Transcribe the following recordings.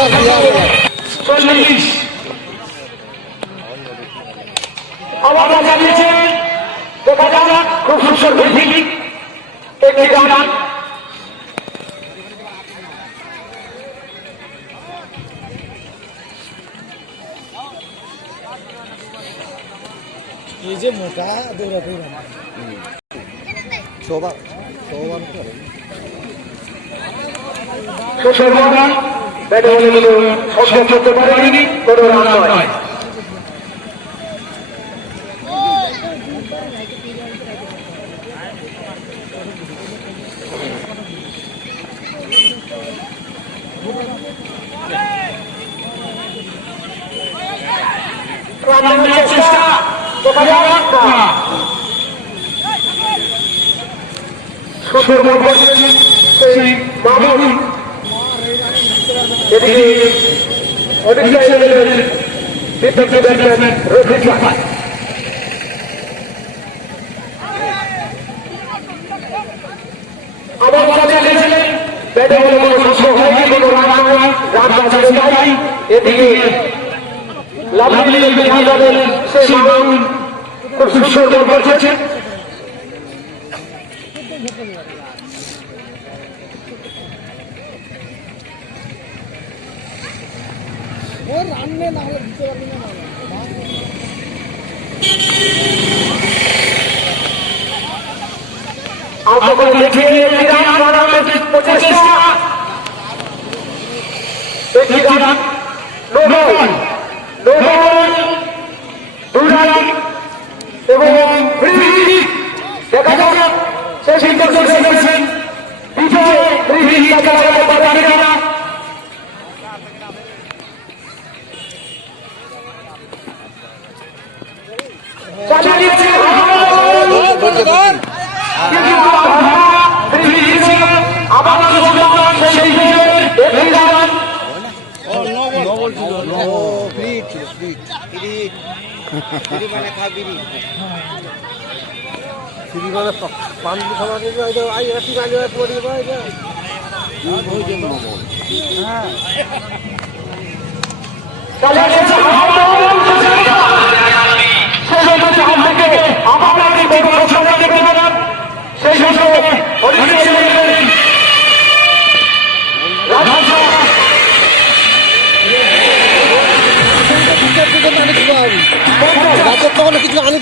40 আবার জানিয়েছেন দেখা যাক খুব সুন্দর ভিড় একটি রান এই যে মোটা দৌড়াতে শোভা সুশোভন ব্যাটে বলে সংগ্রহ করতে পারেনি কোনো রান নয় চেষ্টা দেখা যাক সুন্দর সেই মামুন এদিকে অনেকটা বিপক্ষে ব্যাটসম্যান রফিক ভাই আবার চালিয়েছিলেন ব্যাটে বলে কোনো সুযোগ হয়নি কোনো রান চেষ্টা নাই এদিকে লাভলি সেই মামুন খুব সুন্দর করছে রান্নে না হলে দিতে পারবি না এবং দেখা যাক সেই সিদ্ধান্ত নিয়েছেন বিজয় কিছু আনি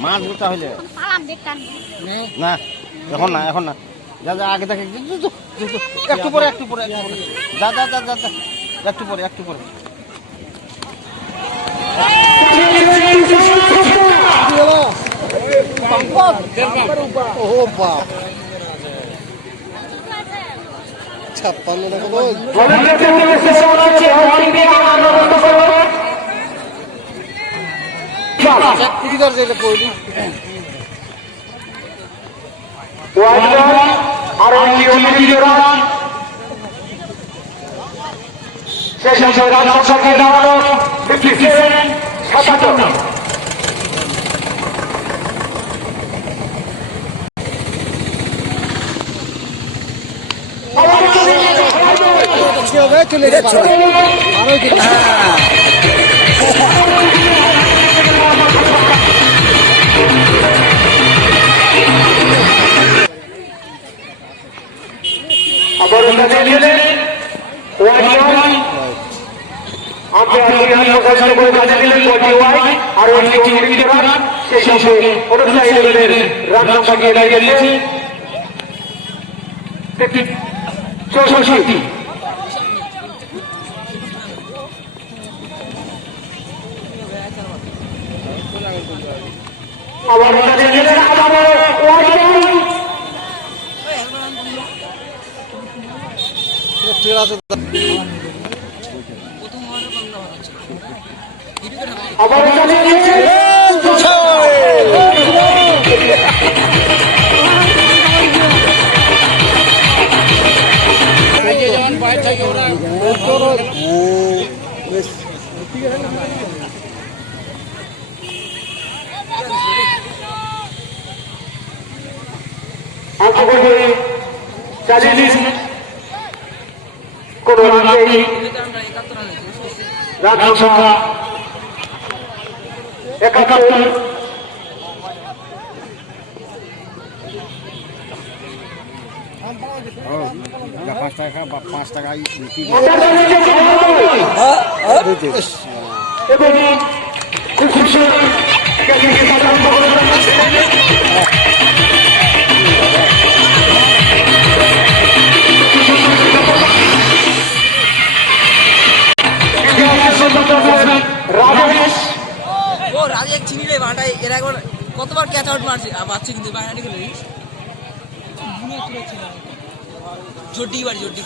মাছ ধরতে হইলে না এখন না যা যা আগে দেখে একটু পরে যা একটু পরে ও বাপ 56 টাকা বল কিদার যেটা পড়লি আর রান শেষ রান সংখ্যা দাঁড়ালো 57 চলে গেছে আবার আবার চালিয়ে কোন রান সংখ্যা 71। পাঁচ টাকা এবং খুব খুশি রাজেশ ও রাজেশ চিনি রে বাটাই এর একবার কতবার ক্যাচ আউট মারছে পাচ্ছে কিন্তু বাইরে গেল জোড্ডি বাড়ি জোড্ডি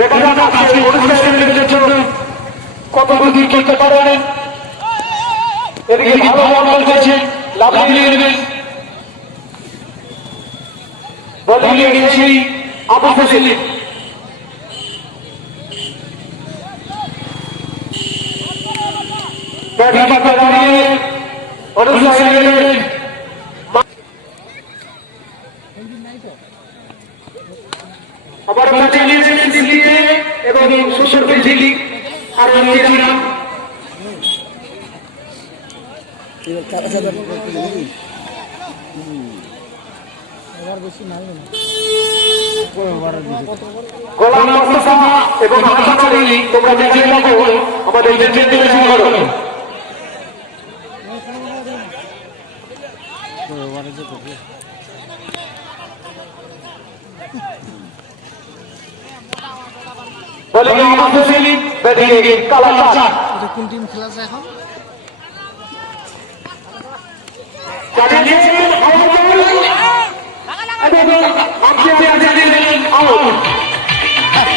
তাহলে মারছে কত দূর করতে পারেন এদিকে ভালো বল করেছে লাভিয়ে নেবেন বলিয়ে গেছি আবু ফসিল ব্যাটিং করতে দাঁড়িয়ে অনুসারে আবার চালিয়েছেন দিল্লিতে এবং সুশীল দিল্লি আর রাম গোলাম মোস্তফা এবং হাসান আলী তোমরা দেখে থাকো আমাদের ডেলিগেশন করো বলে আবু সেলিম ব্যাটিং কালা চাচা কোন টিম খেলাছে এখন চালিয়েছেন এবং আপনি দিলেন আউট আর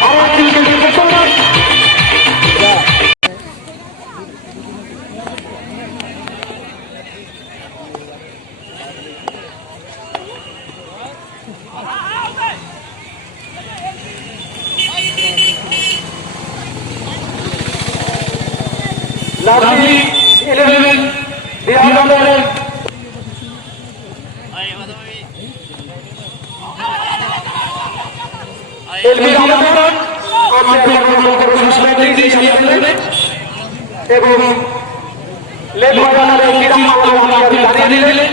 লাভলি 11 বিহারের এলবি রহমান এবং লেগ বাজারের দাঁড়িয়ে দিলেন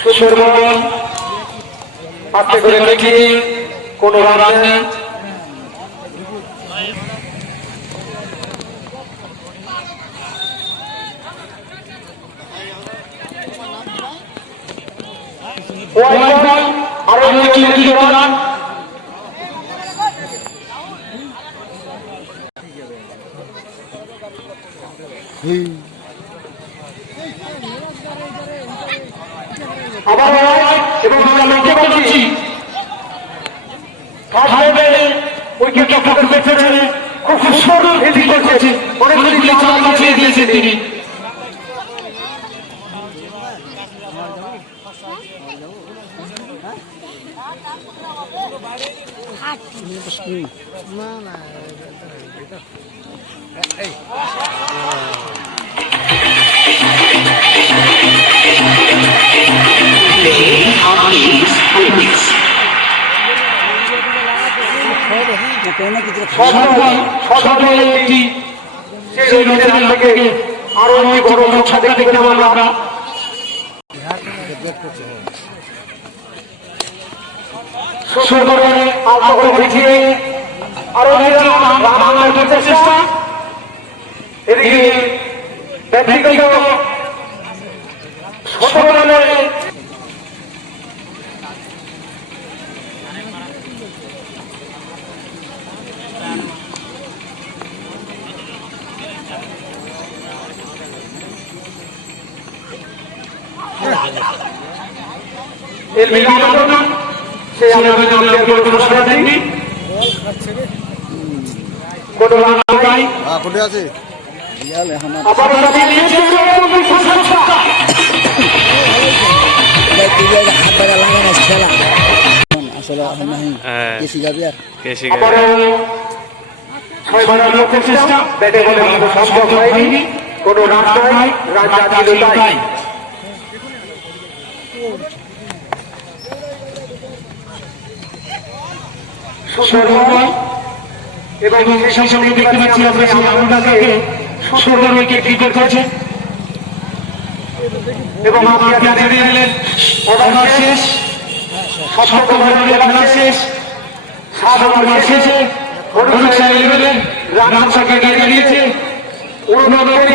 সুশর্মন আস্তে করে দেখি কোন রান নেই ওয়াইড বল আর একটি রান আবার এবং আমরা লক্ষ্য করছি উইকেট রক্ষকের পেছনে খুব সুন্দর ফিল্ডিং করছে অনেকগুলি চাল বাঁচিয়ে দিয়েছেন তিনি একটি সেই রঞ্জিতের হাত থেকে আরো একটি বড় রক্ষা দেখতে পেলাম আমরা। সুন্দর করে আলতো দেখিয়ে আরো রান চেষ্টা। এদিকে ব্যক্তিগত 17 রানে এর মিডিয়া আলোচনা সেই আলোচনা পুরস্কার দেননি কোন রান নাই কোটে আছে আবার দাবি নিয়েছে আবার 6 বারের লক্ষ্য চেষ্টা ব্যাটে বলে সম্ভব হয়নি কোন রান নাই রান জাতীয় তাই সুন্দর এবং সেই সঙ্গে দেখতে পাচ্ছি আমরা সেই আলুটাকে সুন্দর উইকেট কিপার করেছে এবং আমরা জানিয়ে দিলেন ওভার শেষ 7 ওভারের খেলা শেষ 7 ওভার শেষে অনুসারে রান সংখ্যা দাঁড়িয়েছে 89